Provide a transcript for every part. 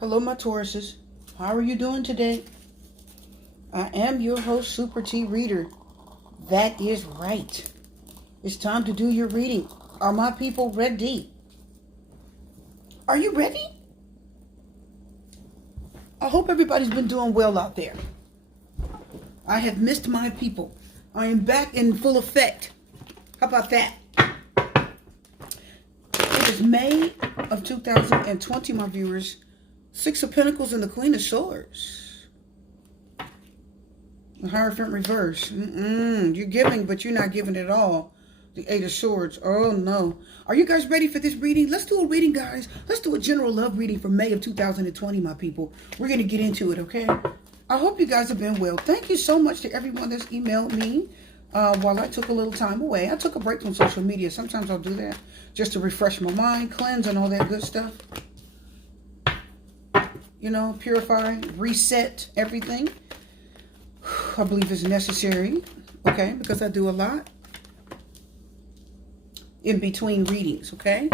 Hello, my Tauruses. How are you doing today? I am your host, Super T Reader. That is right. It's time to do your reading. Are my people ready? Are you ready? I hope everybody's been doing well out there. I have missed my people. I am back in full effect. How about that? It is May of 2020, my viewers. Six of Pentacles and the Queen of Swords. The Hermit Reverse. You're giving, but you're not giving at all. The Eight of Swords. Oh, no. Are you guys ready for this reading? Let's do a reading, guys. Let's do a general love reading for May of 2020, my people. We're going to get into it, okay? I hope you guys have been well. Thank you so much to everyone that's emailed me while I took a little time away. I took a break from social media. Sometimes I'll do that just to refresh my mind, cleanse, and all that good stuff. You know, purify, reset everything. I believe it's necessary, okay, because I do a lot in between readings, okay?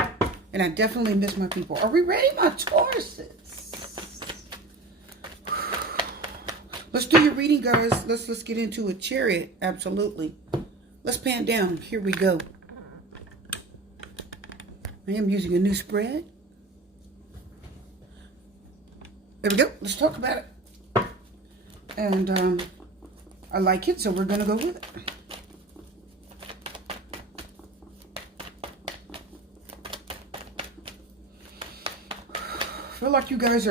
And I definitely miss my people. Are we ready, my Tauruses? Let's do your reading, guys. Let's get into a Chariot. Absolutely. Let's pan down. Here we go. I am using a new spread. There we go. Let's talk about it. And I like it, so we're going to go with it. I feel like you guys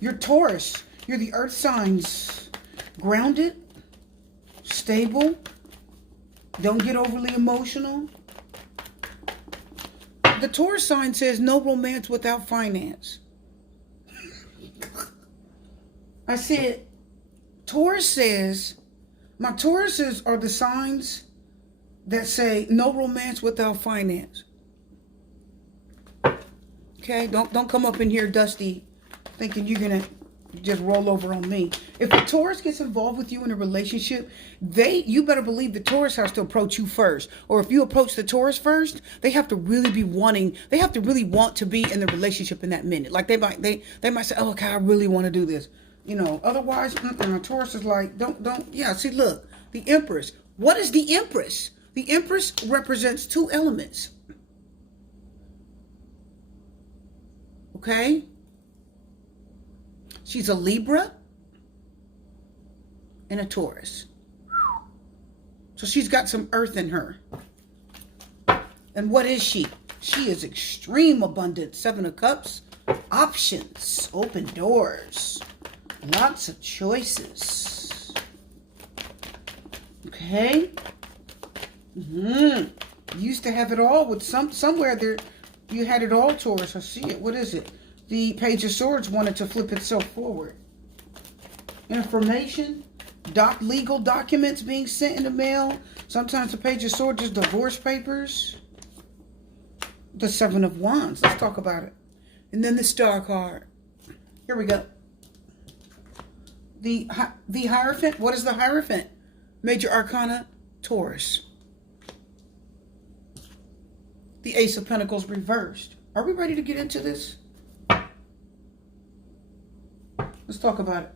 you're Taurus. You're the earth signs. Grounded, stable, don't get overly emotional. The Taurus sign says no romance without finance. I said, Taurus says, my Tauruses are the signs that say no romance without finance. Okay, don't come up in here dusty thinking you're going to just roll over on me. If the Taurus gets involved with you in a relationship, you better believe the Taurus has to approach you first. Or if you approach the Taurus first, they have to really want to be in the relationship in that minute. Like they might say, oh, okay, I really want to do this. You know, otherwise, Taurus is like, yeah, see, look, the Empress. What is the Empress? The Empress represents two elements. Okay? She's a Libra and a Taurus. So she's got some earth in her. And what is she? She is extreme abundance. Seven of Cups. Options. Open doors. Lots of choices. Okay. You used to have it all with somewhere there. You had it all, Taurus. I see it. What is it? The Page of Swords wanted to flip itself forward. Information. Legal documents being sent in the mail. Sometimes the Page of Swords is divorce papers. The Seven of Wands. Let's talk about it. And then the Star card. Here we go. The Hierophant. What is the Hierophant? Major Arcana, Taurus. The Ace of Pentacles reversed. Are we ready to get into this? Let's talk about it.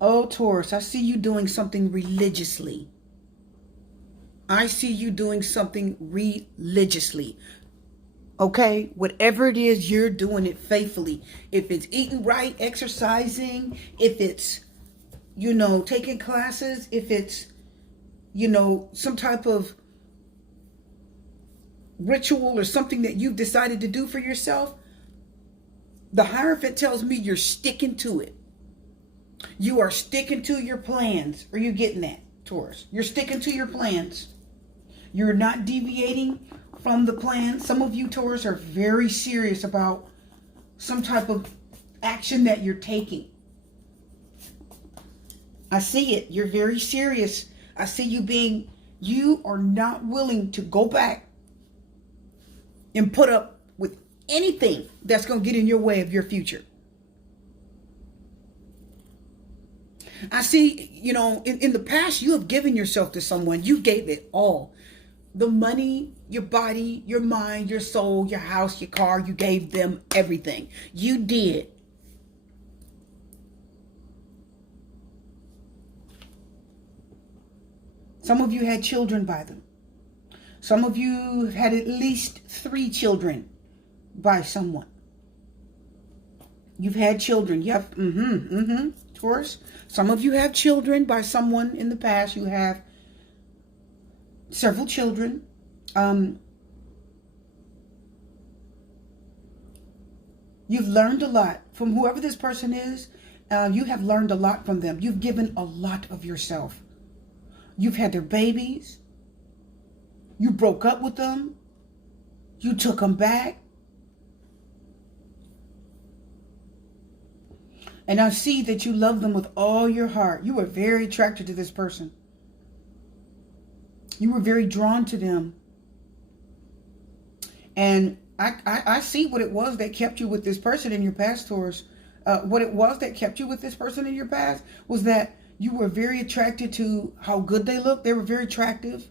Oh, Taurus, I see you doing something religiously. I see you doing something religiously. Okay, whatever it is, you're doing it faithfully. If it's eating right, exercising, if it's, taking classes, if it's, some type of ritual or something that you've decided to do for yourself, the Hierophant tells me you're sticking to it. You are sticking to your plans. Are you getting that, Taurus? You're sticking to your plans. You're not deviating from the plan. Some of you, Taurus, are very serious about some type of action that you're taking. I see it. You're very serious. I see you are not willing to go back and put up with anything that's going to get in your way of your future. I see, in the past, you have given yourself to someone. You gave it all. the money, your body, your mind, your soul, your house, your car. You gave them everything. You did. Some of you had children by them. Some of you had at least 3 children by someone. You've had children. You have, Taurus. Some of you have children by someone in the past. You have several children. You've learned a lot from whoever this person is. You have learned a lot from them. You've given a lot of yourself. You've had their babies. You broke up with them. You took them back. And I see that you love them with all your heart. You were very attracted to this person. You were very drawn to them. And I see what it was that kept you with this person in your past, Taurus. What it was that kept you with this person in your past was that you were very attracted to how good they looked. They were very attractive.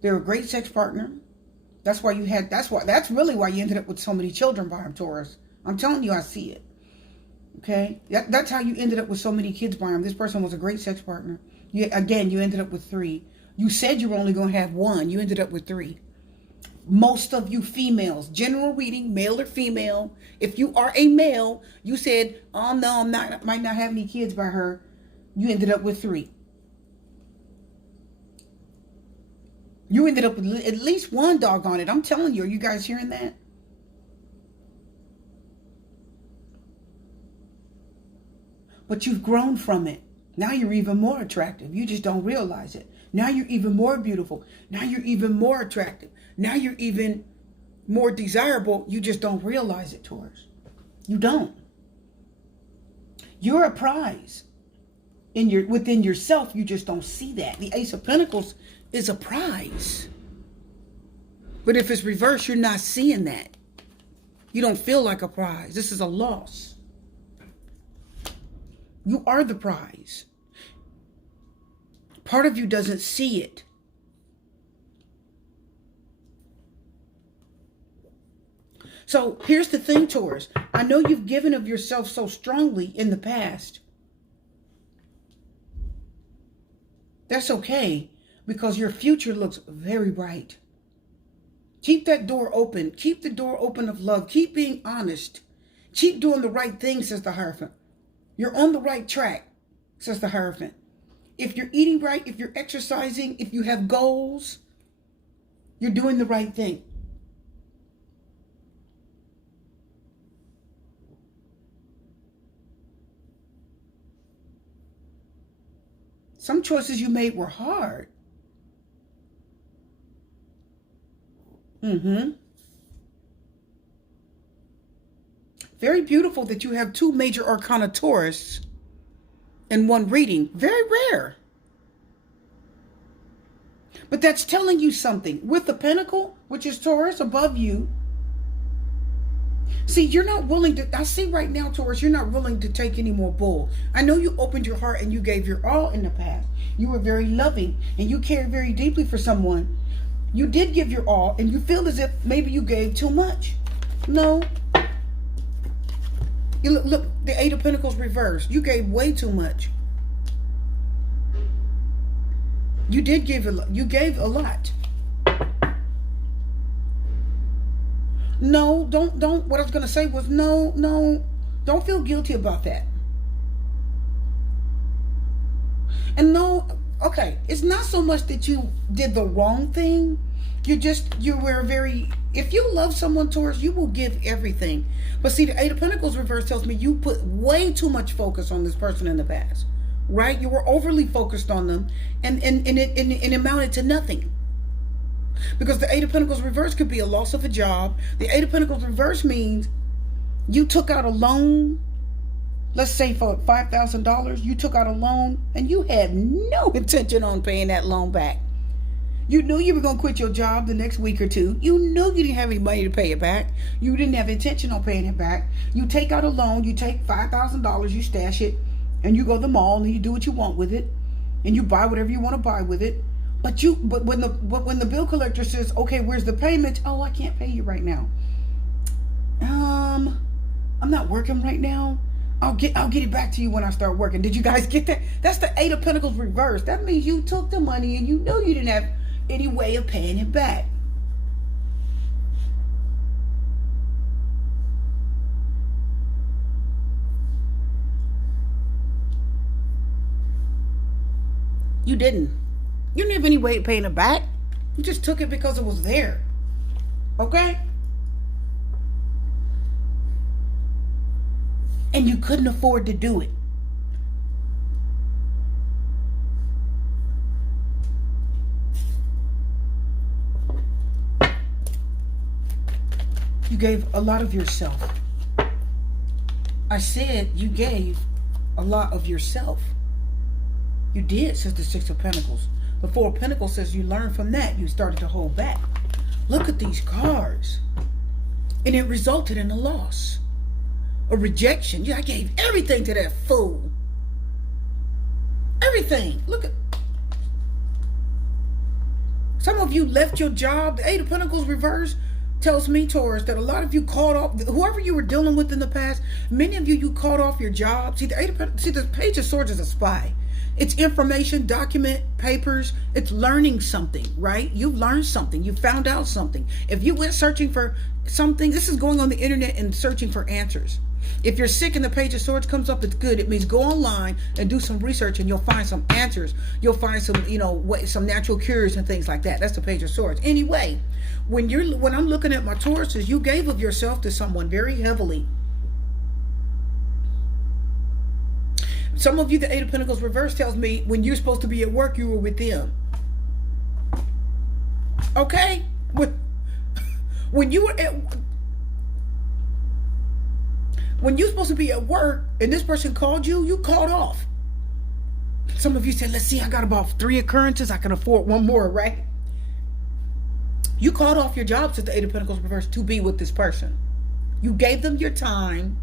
They were a great sex partner. That's really why you ended up with so many children by him, Taurus. I'm telling you, I see it. Okay? That's how you ended up with so many kids by him. This person was a great sex partner. You ended up with 3. You said you were only going to have 1. You ended up with 3. Most of you females, general reading, male or female, if you are a male, you said, oh no, might not have any kids by her. You ended up with 3. You ended up with at least 1 dog on it. I'm telling you, are you guys hearing that? But you've grown from it. Now you're even more attractive. You just don't realize it. Now you're even more beautiful. Now you're even more attractive. Now you're even more desirable. You just don't realize it, Taurus. You don't. You're a prize. Within yourself, you just don't see that. The Ace of Pentacles is a prize. But if it's reversed, you're not seeing that. You don't feel like a prize. This is a loss. You are the prize. Part of you doesn't see it. So here's the thing, Taurus. I know you've given of yourself so strongly in the past. That's okay, because your future looks very bright. Keep that door open. Keep the door open of love. Keep being honest. Keep doing the right thing, says the Hierophant. You're on the right track, says the Hierophant. If you're eating right, if you're exercising, if you have goals, you're doing the right thing. Some choices you made were hard. Very beautiful that you have 2 major arcana Taurus in one reading. Very rare. But that's telling you something. With the Pentacle, which is Taurus above you, see, you're not willing to, I see right now, Taurus, you're not willing to take any more bull. I know you opened your heart and you gave your all in the past. You were very loving and you cared very deeply for someone. You did give your all and you feel as if maybe you gave too much. No. You look, the 8 of Pentacles reversed. You gave way too much. You did give a lot. You gave a lot. No, don't. What I was going to say was no, don't feel guilty about that. And no, okay, it's not so much that you did the wrong thing. You were very, if you love someone, Taurus, you will give everything. But see, the 8 of Pentacles reverse tells me you put way too much focus on this person in the past, right? You were overly focused on them and it amounted to nothing. Because the 8 of Pentacles reverse could be a loss of a job. The 8 of Pentacles reverse means you took out a loan, let's say for $5,000, you took out a loan and you had no intention on paying that loan back. You knew you were going to quit your job the next week or 2. You knew you didn't have any money to pay it back. You didn't have intention on paying it back. You take out a loan, you take $5,000, you stash it, and you go to the mall and you do what you want with it. And you buy whatever you want to buy with it. But when the bill collector says, okay, where's the payment? Oh, I can't pay you right now. I'm not working right now. I'll get it back to you when I start working. Did you guys get that? That's the Eight of Pentacles reversed. That means you took the money and you know you didn't have any way of paying it back. You didn't. You didn't have any way of paying it back. You just took it because it was there. Okay? And you couldn't afford to do it. You gave a lot of yourself. I said you gave a lot of yourself. You did, says the Six of Pentacles. The Four of Pentacles says you learned from that. You started to hold back. Look at these cards. And it resulted in a loss. A rejection. Yeah, I gave everything to that fool. Everything. Look at. Some of you left your job. The Eight of Pentacles reverse tells me, Taurus, that a lot of you called off, whoever you were dealing with in the past, many of you called off your job. See, the Page of Swords is a spy. It's information, document, papers. It's learning something, right? You've learned something. You found out something. If you went searching for something, this is going on the internet and searching for answers. If you're sick and the Page of Swords comes up, it's good. It means go online and do some research and you'll find some answers. You'll find some, some natural cures and things like that. That's the Page of Swords. Anyway, when I'm looking at my Tauruses, you gave of yourself to someone very heavily. Some of you, the Eight of Pentacles reverse tells me when you're supposed to be at work, you were with them. Okay? When you're supposed to be at work and this person called you, you called off. Some of you said, let's see, I got about 3 occurrences. I can afford one more, right? You called off your job, says the Eight of Pentacles reverse, to be with this person. You gave them your time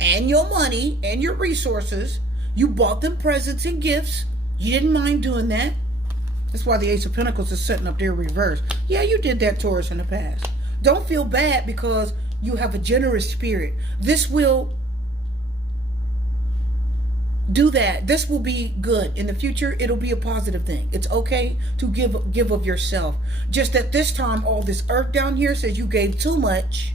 and your money and your resources. You bought them presents and gifts. You didn't mind doing that. That's why the Ace of Pentacles is sitting up there reversed. Yeah, you did that, Taurus, in the past. Don't feel bad because you have a generous spirit. This will do that. This will be good. In the future, it'll be a positive thing. It's okay to give of yourself. Just at this time, all this earth down here says you gave too much.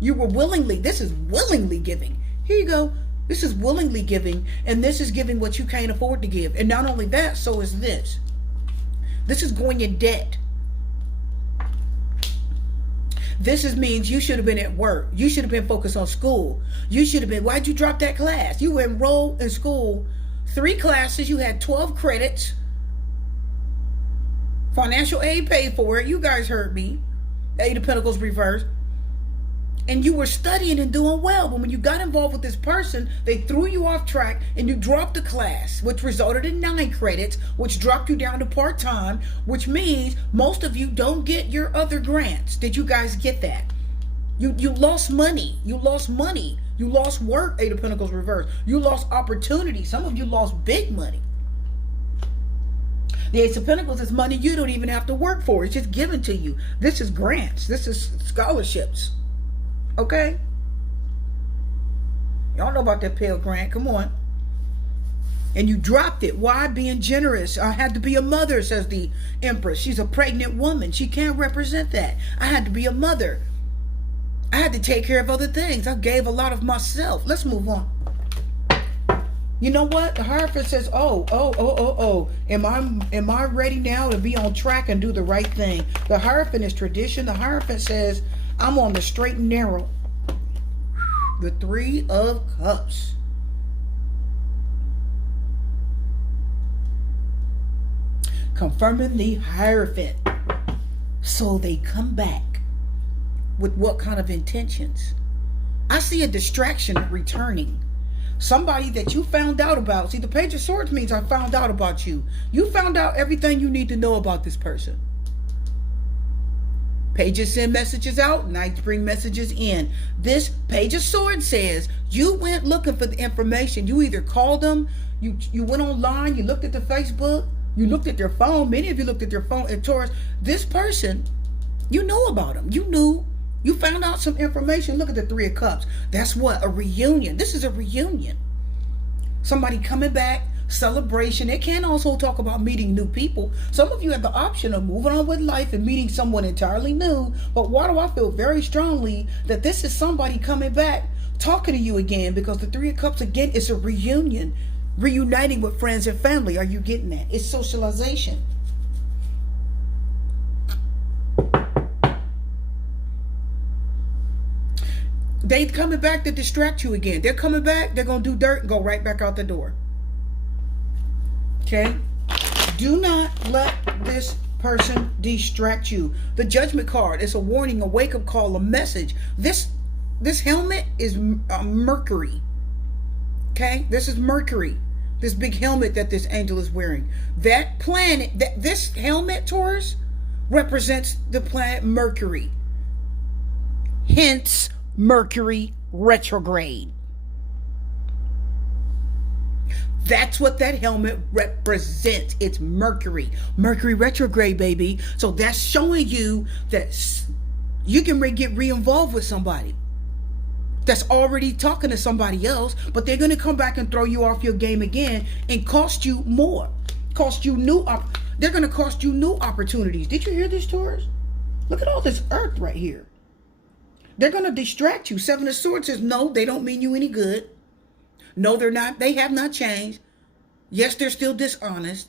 You were willingly. This is willingly giving. Here you go. This is willingly giving, and this is giving what you can't afford to give. And not only that, so is this. This is going in debt. This means you should have been at work. You should have been focused on school. You should have been, why'd you drop that class? You were enrolled in school, 3 classes, you had 12 credits. Financial aid paid for it. You guys heard me. Eight of Pentacles reversed. And you were studying and doing well. But when you got involved with this person, they threw you off track and you dropped the class, which resulted in 9 credits, which dropped you down to part-time, which means most of you don't get your other grants. Did you guys get that? You lost money. You lost money. You lost work, Eight of Pentacles reversed. You lost opportunity. Some of you lost big money. The Ace of Pentacles is money you don't even have to work for. It's just given to you. This is grants. This is scholarships. Okay? Y'all know about that Pell Grant. Come on. And you dropped it. Why? Being generous. I had to be a mother, says the Empress. She's a pregnant woman. She can't represent that. I had to be a mother. I had to take care of other things. I gave a lot of myself. Let's move on. You know what? The Hierophant says, Am I ready now to be on track and do the right thing? The Hierophant is tradition. The Hierophant says, I'm on the straight and narrow. The 3 of Cups. Confirming the Hierophant. So they come back with what kind of intentions? I see a distraction returning. Somebody that you found out about. See, the Page of Swords means I found out about you. You found out everything you need to know about this person. Pages send messages out, Knights bring messages in. This Page of Swords says you went looking for the information. You either called them, you went online, you looked at the Facebook, You looked at their phone. Many of you looked at their phone. And Taurus, this person, you know about them. You knew. You found out some information. Look at the Three of Cups. That's what? A reunion. This is a reunion. Somebody coming back, celebration. It can also talk about meeting new people. Some of you have the option of moving on with life and meeting someone entirely new. But why do I feel very strongly that this is somebody coming back, talking to you again? Because the Three of Cups, again, is a reunion. Reuniting with friends and family. Are you getting that? It's socialization. They coming back to distract you again. They're coming back. They're going to do dirt and go right back out the door. Okay? Do not let this person distract you. The Judgment card is a warning, a wake-up call, a message. This helmet is Mercury. Okay? This is Mercury. This big helmet that this angel is wearing. That planet, this helmet, Taurus, represents the planet Mercury. Hence, Mercury retrograde. That's what that helmet represents. It's Mercury. Mercury retrograde, baby. So that's showing you that you can get re-involved with somebody that's already talking to somebody else, but they're going to come back and throw you off your game again and cost you more. Cost you they're going to cost you new opportunities. Did you hear this, Taurus? Look at all this earth right here. They're going to distract you. Seven of Swords says, no, they don't mean you any good. No, they're not. They have not changed. Yes, they're still dishonest.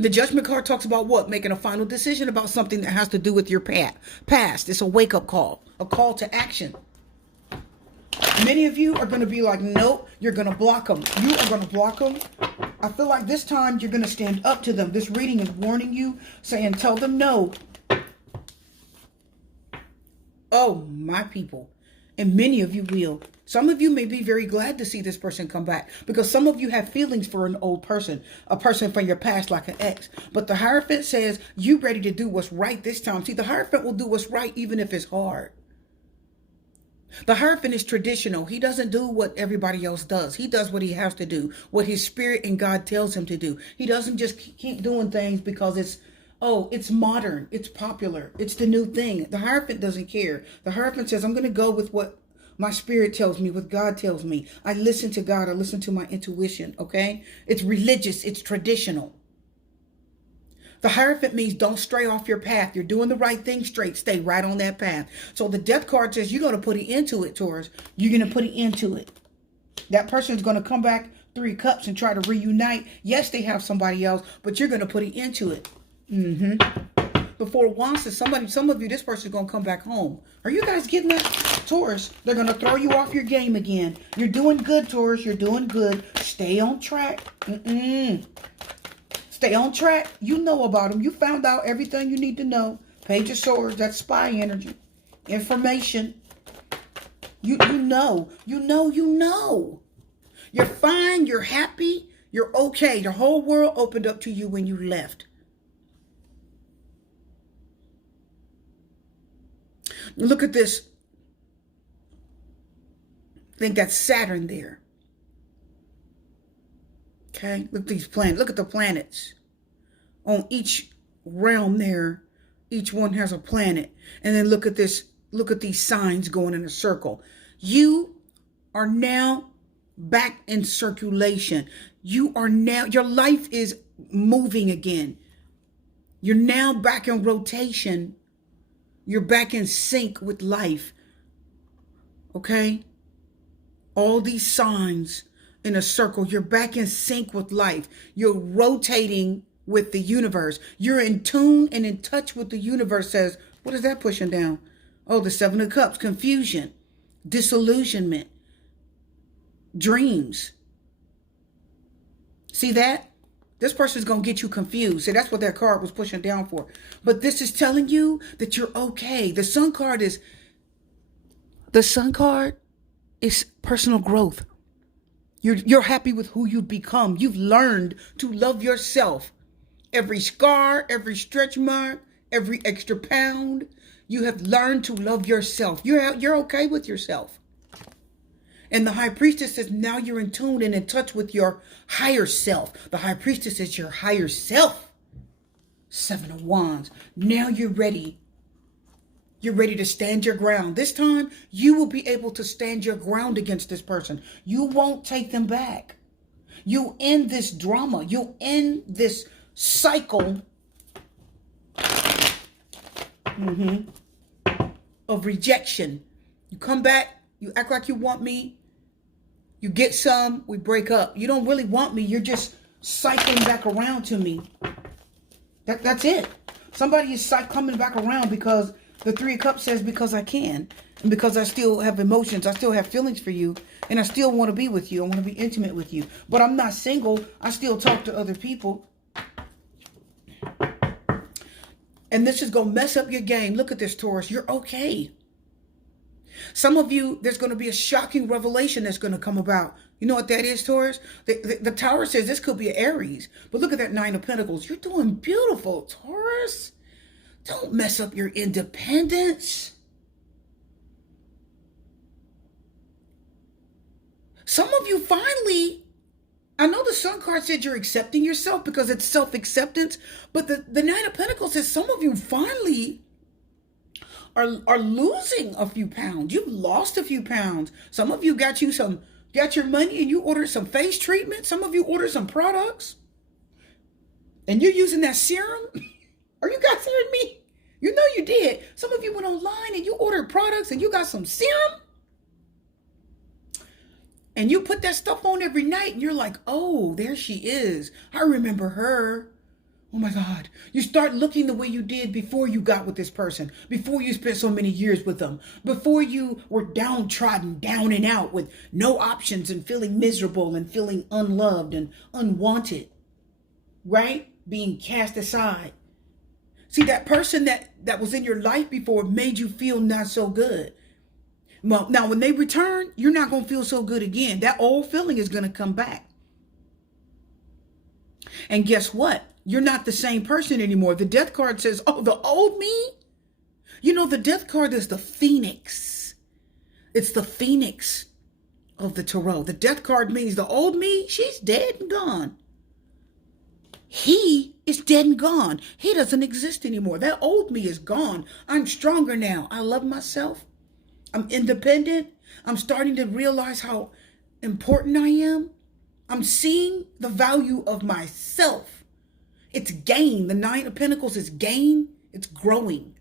The Judgment card talks about what? Making a final decision about something that has to do with your past. It's a wake-up call. A call to action. Many of you are going to be like, nope, you're going to block them. You are going to block them. I feel like this time you're going to stand up to them. This reading is warning you, saying, tell them no. Oh, my people. And many of you will. Some of you may be very glad to see this person come back, because some of you have feelings for an old person, a person from your past, like an ex. But the Hierophant says you ready to do what's right this time. See, the Hierophant will do what's right even if it's hard. The Hierophant is traditional. He doesn't do what everybody else does. He does what he has to do, what his spirit and God tells him to do. He doesn't just keep doing things because it's modern, it's popular, it's the new thing. The Hierophant doesn't care. The Hierophant says, I'm going to go with what my spirit tells me, what God tells me. I listen to God. I listen to my intuition, okay? It's religious. It's traditional. The Hierophant means don't stray off your path. You're doing the right thing straight. Stay right on that path. So the Death card says you're going to put it into it, Taurus. You're going to put it into it. That person is going to come back, Three of Cups, and try to reunite. Yes, they have somebody else, but you're going to put it into it. Before Wands says some of you, this person is going to come back home. Are you guys getting that? Taurus, they're going to throw you off your game again. You're doing good, Taurus. You're doing good. Stay on track. Stay on track. You know about them. You found out everything you need to know. Page of Swords, that's spy energy. Information. You know. You're fine. You're happy. You're okay. The whole world opened up to you when you left. Look at this. I think that's Saturn there. Okay, look at these planets. Look at the planets. On each realm there, each one has a planet. And then look at this. Look at these signs going in a circle. You are now back in circulation. You are now, your life is moving again. You're now back in rotation. You're back in sync with life. Okay? All these signs in a circle. You're back in sync with life. You're rotating with the universe. You're in tune and in touch with the universe. Says, what is that pushing down? Oh, the Seven of Cups. Confusion. Disillusionment. Dreams. See that? This person's going to get you confused. See, that's what that card was pushing down for. But this is telling you that you're okay. The Sun card is personal growth. You're happy with who you've become. You've learned to love yourself. Every scar, every stretch mark, every extra pound, you have learned to love yourself. You're okay with yourself. And the high priestess says, now you're in tune and in touch with your higher self. The high priestess is your higher self. Seven of Wands. Now you're ready. You're ready to stand your ground. This time, you will be able to stand your ground against this person. You won't take them back. You end this drama. You end this cycle of rejection. You come back. You act like you want me. You get some. We break up. You don't really want me. You're just cycling back around to me. That's it. Somebody is coming back around because the Three of Cups says, because I can. And because I still have emotions. I still have feelings for you. And I still want to be with you. I want to be intimate with you. But I'm not single. I still talk to other people. And this is going to mess up your game. Look at this, Taurus. You're okay. Some of you, there's going to be a shocking revelation that's going to come about. You know what that is, Taurus? The Tower says this could be an Aries. But look at that Nine of Pentacles. You're doing beautiful, Taurus. Don't mess up your independence. Some of you finally, I know the Sun card said you're accepting yourself because it's self-acceptance. But the Nine of Pentacles says some of you finally are losing a few pounds. You've lost a few pounds. Some of you got your money and you ordered some face treatment. Some of you ordered some products. And you're using that serum. Are you guys hearing me? You know you did. Some of you went online and you ordered products and you got some serum. And you put that stuff on every night and you're like, oh, there she is. I remember her. Oh my God. You start looking the way you did before you got with this person, before you spent so many years with them, before you were downtrodden, down and out with no options and feeling miserable and feeling unloved and unwanted, right? Being cast aside. See, that person that was in your life before made you feel not so good. Well, now when they return, you're not going to feel so good again. That old feeling is going to come back. And guess what? You're not the same person anymore. The Death card says, oh, the old me? You know, the Death card is the phoenix. It's the phoenix of the Tarot. The Death card means the old me, she's dead and gone. He is dead and gone. He doesn't exist anymore. That old me is gone. I'm stronger now. I love myself. I'm independent. I'm starting to realize how important I am. I'm seeing the value of myself. It's gain. The Nine of Pentacles is gain. It's growing.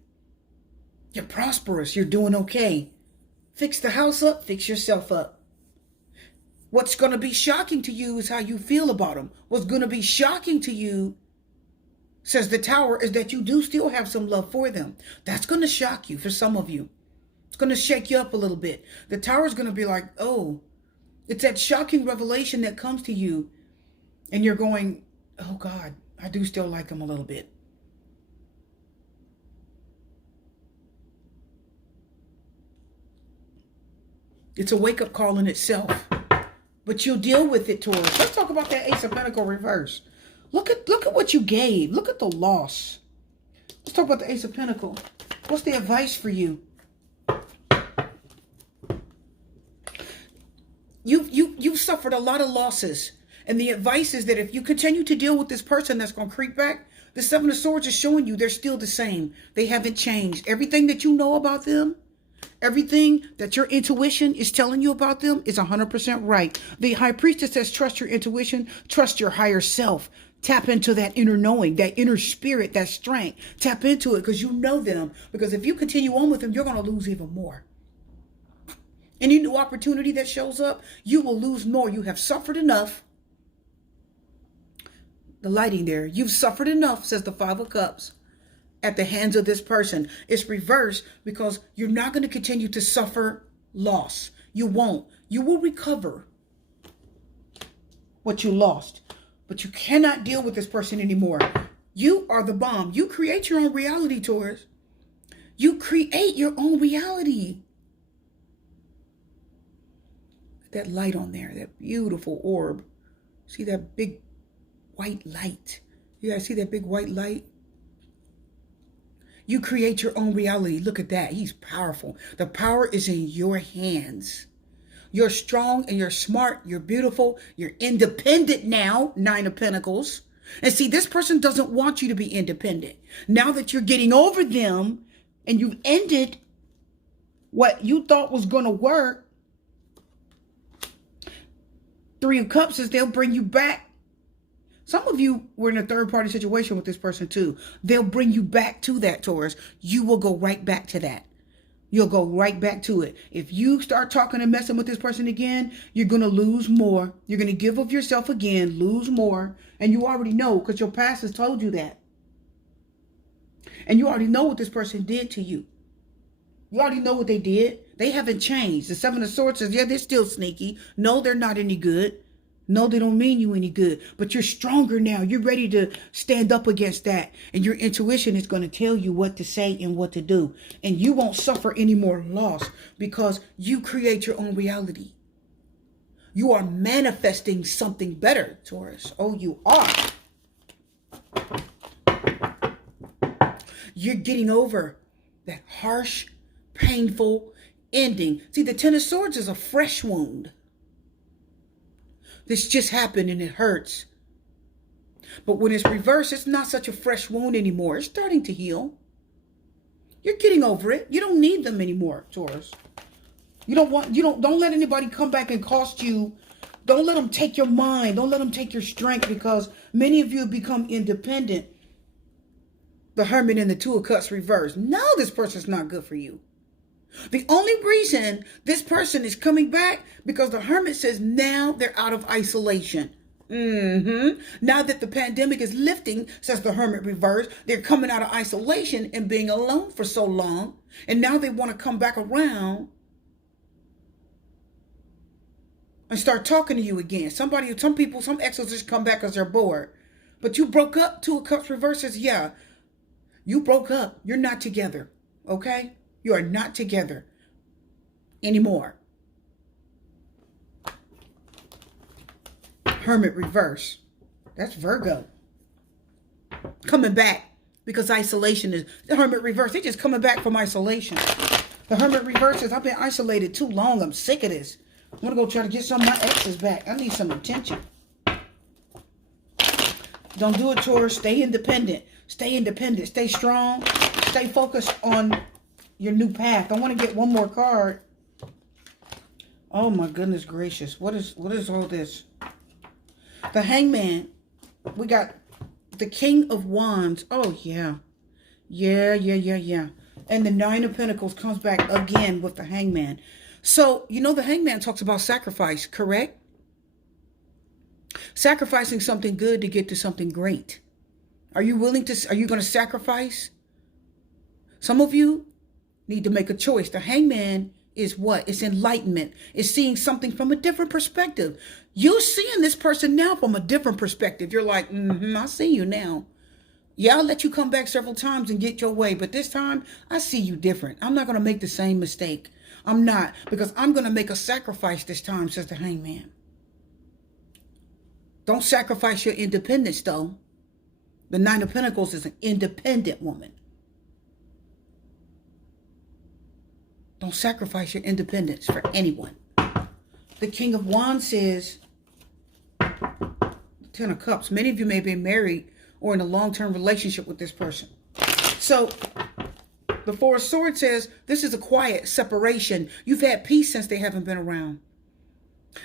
You're prosperous. You're doing okay. Fix the house up. Fix yourself up. What's going to be shocking to you is how you feel about them. What's going to be shocking to you, says the Tower, is that you do still have some love for them. That's going to shock you for some of you. It's going to shake you up a little bit. The Tower is going to be like, oh, it's that shocking revelation that comes to you. And you're going, oh God, I do still like them a little bit. It's a wake-up call in itself. But you'll deal with it, Taurus. Let's talk about that Ace of Pentacles reverse. Look at what you gave. Look at the loss. Let's talk about the Ace of Pentacles. What's the advice for you? You've suffered a lot of losses. And the advice is that if you continue to deal with this person that's going to creep back, the Seven of Swords is showing you they're still the same. They haven't changed. Everything that you know about them, everything that your intuition is telling you about them is 100% right. The High Priestess says, trust your intuition, trust your higher self. Tap into that inner knowing, that inner spirit, that strength. Tap into it because you know them. Because if you continue on with them, you're going to lose even more. Any new opportunity that shows up, you will lose more. You have suffered enough. The lighting there. You've suffered enough, says the Five of Cups, at the hands of this person. It's reversed because you're not going to continue to suffer loss. You won't. You will recover what you lost. But you cannot deal with this person anymore. You are the bomb. You create your own reality, Taurus. You create your own reality. That light on there, that beautiful orb. See that big white light? You guys see that big white light? You create your own reality. Look at that. He's powerful. The power is in your hands. You're strong and you're smart. You're beautiful. You're independent now, Nine of Pentacles. And see, this person doesn't want you to be independent. Now that you're getting over them and you've ended what you thought was going to work, Three of Cups is they'll bring you back. Some of you were in a third party situation with this person too. They'll bring you back to that, Taurus. You will go right back to that. You'll go right back to it. If you start talking and messing with this person again, you're going to lose more. You're going to give of yourself again, lose more. And you already know because your past has told you that. And you already know what this person did to you. You already know what they did. They haven't changed. The Seven of Swords says, yeah, they're still sneaky. No, they're not any good. No, they don't mean you any good. But you're stronger now. You're ready to stand up against that. And your intuition is going to tell you what to say and what to do. And you won't suffer any more loss because you create your own reality. You are manifesting something better, Taurus. Oh, you are. You're getting over that harsh, painful ending. See, the Ten of Swords is a fresh wound. This just happened and it hurts. But when it's reversed, it's not such a fresh wound anymore. It's starting to heal. You're getting over it. You don't need them anymore, Taurus. Don't let anybody come back and cost you. Don't let them take your mind. Don't let them take your strength because many of you have become independent. The Hermit and the Two of Cups reversed. No, this person's not good for you. The only reason this person is coming back because the Hermit says now they're out of isolation. Now that the pandemic is lifting, says the Hermit Reverse, they're coming out of isolation and being alone for so long. And now they want to come back around and start talking to you again. Some exes just come back because they're bored. But you broke up. Two of Cups Reverse says, yeah, you broke up. You're not together. Okay? You are not together anymore. Hermit Reverse. That's Virgo. Coming back because isolation is... The Hermit Reverse, they're just coming back from isolation. The Hermit Reverse says, I've been isolated too long. I'm sick of this. I'm going to go try to get some of my exes back. I need some attention. Don't do it, Taurus. Stay independent. Stay independent. Stay strong. Stay focused on your new path. I want to get one more card. Oh my goodness gracious. What is all this? The Hangman. We got the King of Wands. Oh yeah. Yeah. And the Nine of Pentacles comes back again with the Hangman. So, you know, the Hangman talks about sacrifice, correct? Sacrificing something good to get to something great. Are you going to sacrifice? Some of you need to make a choice. The Hangman is what? It's enlightenment. It's seeing something from a different perspective. You're seeing this person now from a different perspective. You're like, I see you now. Yeah, I'll let you come back several times and get your way. But this time, I see you different. I'm not going to make the same mistake. I'm not. Because I'm going to make a sacrifice this time, says the Hangman. Don't sacrifice your independence, though. The Nine of Pentacles is an independent woman. Don't sacrifice your independence for anyone. The King of Wands says, Ten of Cups. Many of you may be married or in a long-term relationship with this person. So, the Four of Swords says, this is a quiet separation. You've had peace since they haven't been around.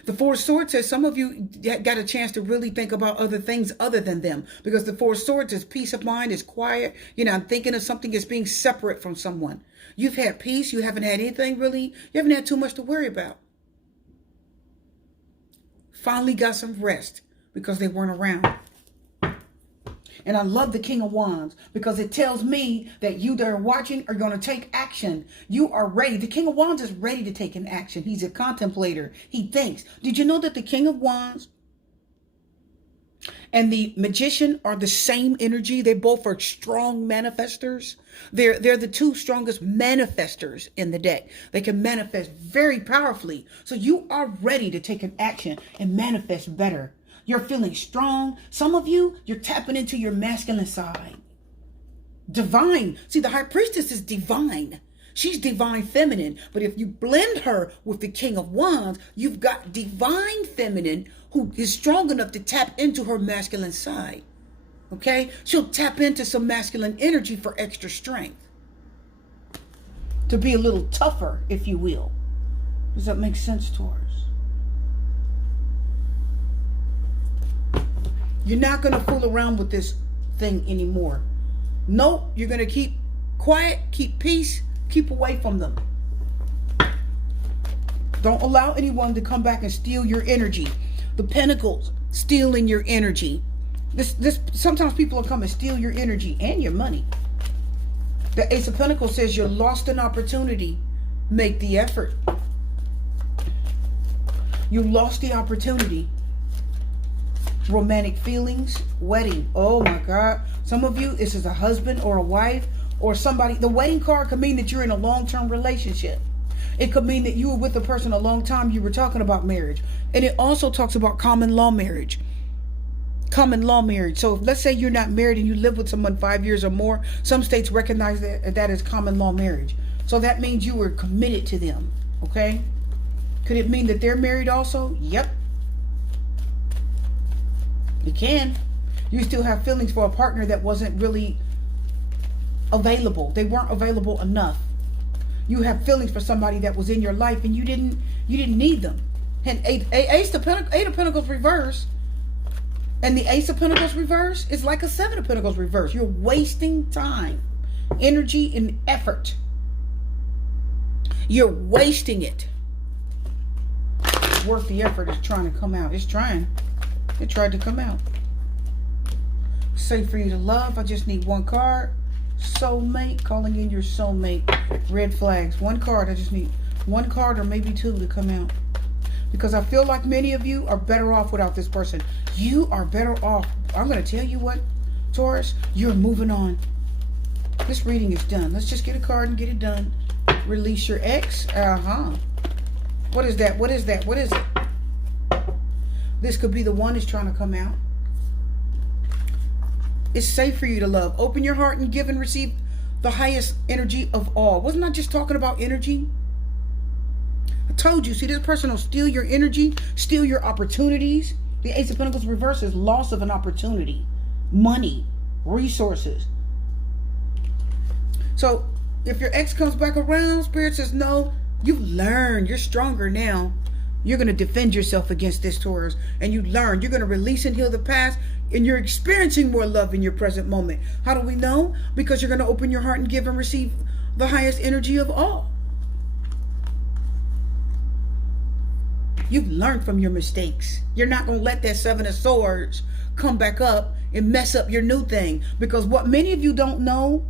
The Four of Swords says some of you got a chance to really think about other things other than them. Because the Four of Swords is peace of mind, is quiet. You're not thinking of something as being separate from someone. You've had peace. You haven't had anything really. You haven't had too much to worry about. Finally got some rest because they weren't around. And I love the King of Wands because it tells me that you that are watching are going to take action. You are ready. The King of Wands is ready to take an action. He's a contemplator. He thinks. Did you know that the King of Wands and the Magician are the same energy? They both are strong manifestors. They're the two strongest manifestors in the deck. They can manifest very powerfully. So you are ready to take an action and manifest better. You're feeling strong. Some of you, you're tapping into your masculine side. Divine. See, the High Priestess is divine. She's divine feminine. But if you blend her with the King of Wands, you've got divine feminine who is strong enough to tap into her masculine side. Okay? She'll tap into some masculine energy for extra strength. To be a little tougher, if you will. Does that make sense, Taurus? You're not going to fool around with this thing anymore. Nope, you're going to keep quiet, keep peace, keep away from them. Don't allow anyone to come back and steal your energy. The Pentacles stealing your energy. Sometimes people will come and steal your energy and your money. The Ace of Pentacles says you lost an opportunity. Make the effort. You lost the opportunity. Romantic feelings, wedding. Oh my God. Some of you, this is a husband or a wife or somebody. The wedding card could mean that you're in a long-term relationship. It could mean that you were with a person a long time. You were talking about marriage. And it also talks about common law marriage. Common law marriage. So if, let's say you're not married and you live with someone 5 years or more, some states recognize that as common law marriage. So that means you were committed to them. Okay? Could it mean that they're married also? Yep. You can. You still have feelings for a partner that wasn't really available. They weren't available enough. You have feelings for somebody that was in your life and you didn't need them. And Eight of Pentacles reverse and the Ace of Pentacles reverse is like a Seven of Pentacles reverse. You're wasting time, energy, and effort. You're wasting it. It's worth the effort. It's trying to come out. It's trying. It tried to come out. Safe for you to love. I just need one card. Soulmate. Calling in your soulmate. Red flags. One card. I just need one card or maybe two to come out. Because I feel like many of you are better off without this person. You are better off. I'm going to tell you what, Taurus. You're moving on. This reading is done. Let's just get a card and get it done. Release your ex. What is that? What is that? What is it? This could be the one that's trying to come out. It's safe for you to love. Open your heart and give and receive the highest energy of all. Wasn't I just talking about energy? I told you. See, this person will steal your energy, steal your opportunities. The Ace of Pentacles reverse is loss of an opportunity. Money, resources. So, if your ex comes back around, Spirit says, no, you've learned. You're stronger now. You're going to defend yourself against this, Taurus. And you learn. You're going to release and heal the past. And you're experiencing more love in your present moment. How do we know? Because you're going to open your heart and give and receive the highest energy of all. You've learned from your mistakes. You're not going to let that Seven of Swords come back up and mess up your new thing. Because what many of you don't know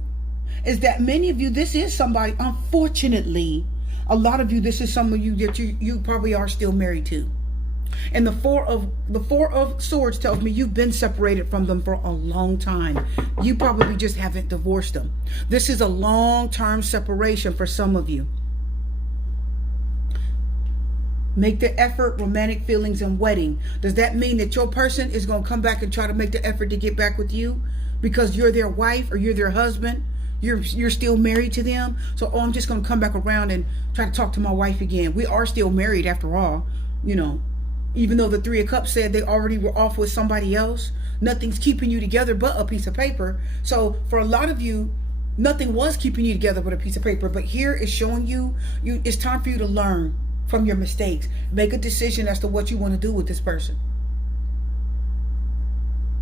is that many of you, this is somebody, unfortunately, a lot of you, this is someone that you probably are still married to. And the Four of Swords tells me you've been separated from them for a long time. You probably just haven't divorced them. This is a long-term separation for some of you. Make the effort, romantic feelings, and wedding. Does that mean that your person is going to come back and try to make the effort to get back with you because you're their wife or you're their husband? You're still married to them. So, I'm just going to come back around and try to talk to my wife again. We are still married after all. You know, even though the Three of Cups said they already were off with somebody else, nothing's keeping you together but a piece of paper. So for a lot of you, nothing was keeping you together but a piece of paper. But here is showing you it's time for you to learn from your mistakes. Make a decision as to what you want to do with this person.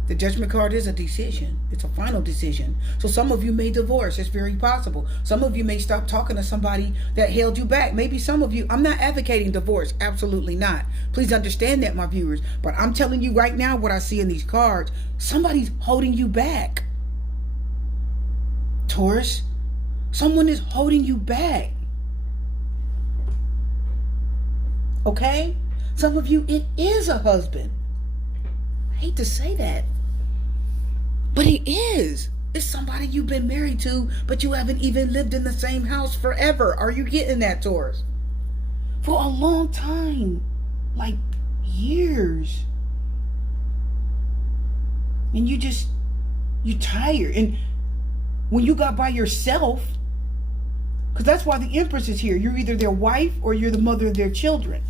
The Judgment card is a decision. It's a final decision. So some of you may divorce. It's very possible. Some of you may stop talking to somebody that held you back. Maybe some of you, I'm not advocating divorce. Absolutely not. Please understand that, my viewers. But I'm telling you right now what I see in these cards. Somebody's holding you back. Taurus, someone is holding you back. Okay? Some of you, it is a husband. I hate to say that. But it is. It's somebody you've been married to, but you haven't even lived in the same house forever. Are you getting that, Taurus? For a long time. Like years. And you're tired. And when you got by yourself, Because that's why the Empress is here. You're either their wife or you're the mother of their children.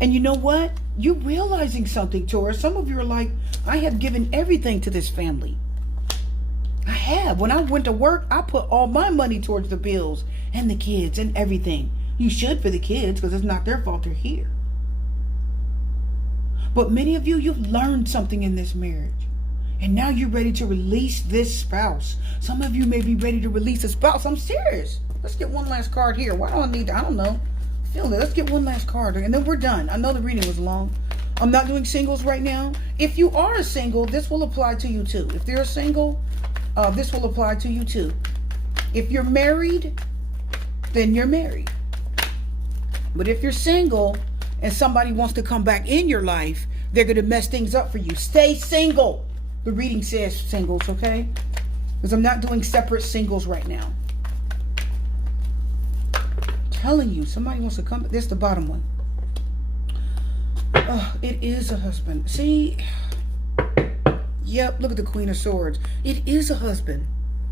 And you know what? You're realizing something, Taurus. Some of you are like, I have given everything to this family. I have. When I went to work, I put all my money towards the bills and the kids and everything. You should for the kids, because it's not their fault they're here. But many of you, you've learned something in this marriage. And now you're ready to release this spouse. Some of you may be ready to release a spouse. I'm serious. Let's get one last card here. Why do I need to? I don't know. Feel it. Let's get one last card and then we're done. I know the reading was long. I'm not doing singles right now. If you are a single, this will apply to you too. If they're a single, this will apply to you too. If you're married, then you're married. But if you're single and somebody wants to come back in your life, they're going to mess things up for you. Stay single. The reading says singles, okay? Because I'm not doing separate singles right now. Telling you, somebody wants to come. This is the bottom one. Oh, it is a husband. See? Yep, look at the Queen of Swords. It is a husband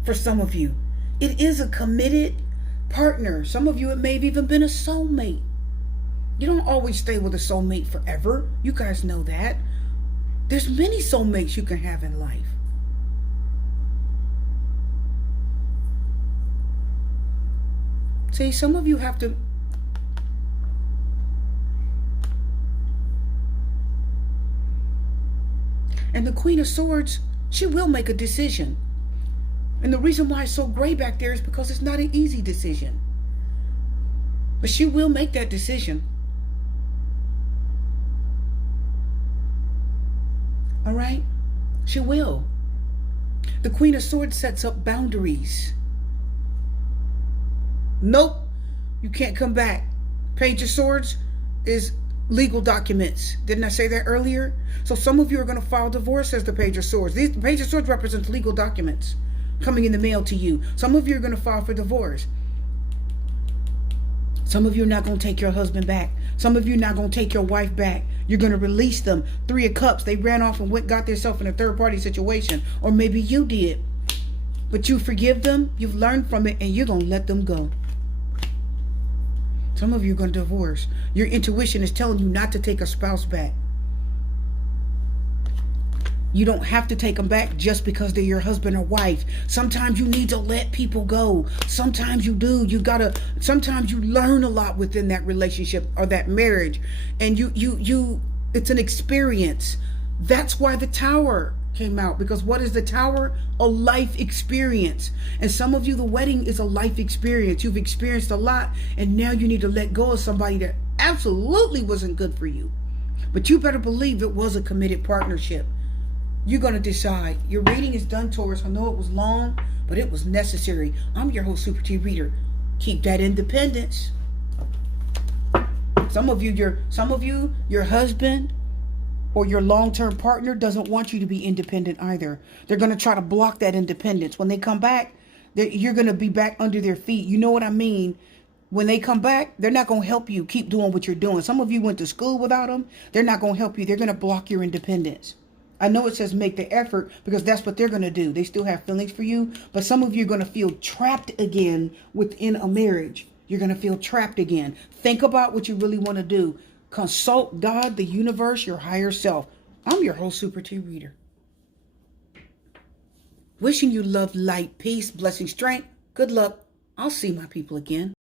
for some of you. It is a committed partner. Some of you, it may have even been a soulmate. You don't always stay with a soulmate forever. You guys know that. There's many soulmates you can have in life. See, some of you have to... And the Queen of Swords, she will make a decision. And the reason why it's so gray back there is because it's not an easy decision. But she will make that decision. All right? She will. The Queen of Swords sets up boundaries. Nope, you can't come back. Page of Swords is legal documents. Didn't I say that earlier? So some of you are going to file divorce as the Page of Swords. The Page of Swords represents legal documents coming in the mail to you. Some of you are going to file for divorce. Some of you are not going to take your husband back. Some of you are not going to take your wife back. You're going to release them. 3 of Cups. They ran off and got themselves in a third-party situation. Or maybe you did. But you forgive them. You've learned from it. And you're going to let them go. Some of you are going to divorce. Your intuition is telling you not to take a spouse back. You don't have to take them back just because they're your husband or wife. Sometimes you need to let people go. Sometimes you do. Sometimes you learn a lot within that relationship or that marriage. And it's an experience. That's why the Tower came out. Because what is the Tower? A life experience. And some of you, the wedding is a life experience. You've experienced a lot. And now you need to let go of somebody that absolutely wasn't good for you. But you better believe it was a committed partnership. You're going to decide. Your reading is done, Taurus. I know it was long, but it was necessary. I'm your host, Super T Reader. Keep that independence. Some of you, your husband or your long-term partner doesn't want you to be independent either. They're going to try to block that independence. When they come back, you're going to be back under their feet. You know what I mean? When they come back, they're not going to help you keep doing what you're doing. Some of you went to school without them. They're not going to help you. They're going to block your independence. I know it says make the effort because that's what they're going to do. They still have feelings for you, but some of you are going to feel trapped again within a marriage. You're going to feel trapped again. Think about what you really want to do. Consult God, the universe, your higher self. I'm your host, Super T Reader. Wishing you love, light, peace, blessing, strength. Good luck. I'll see my people again.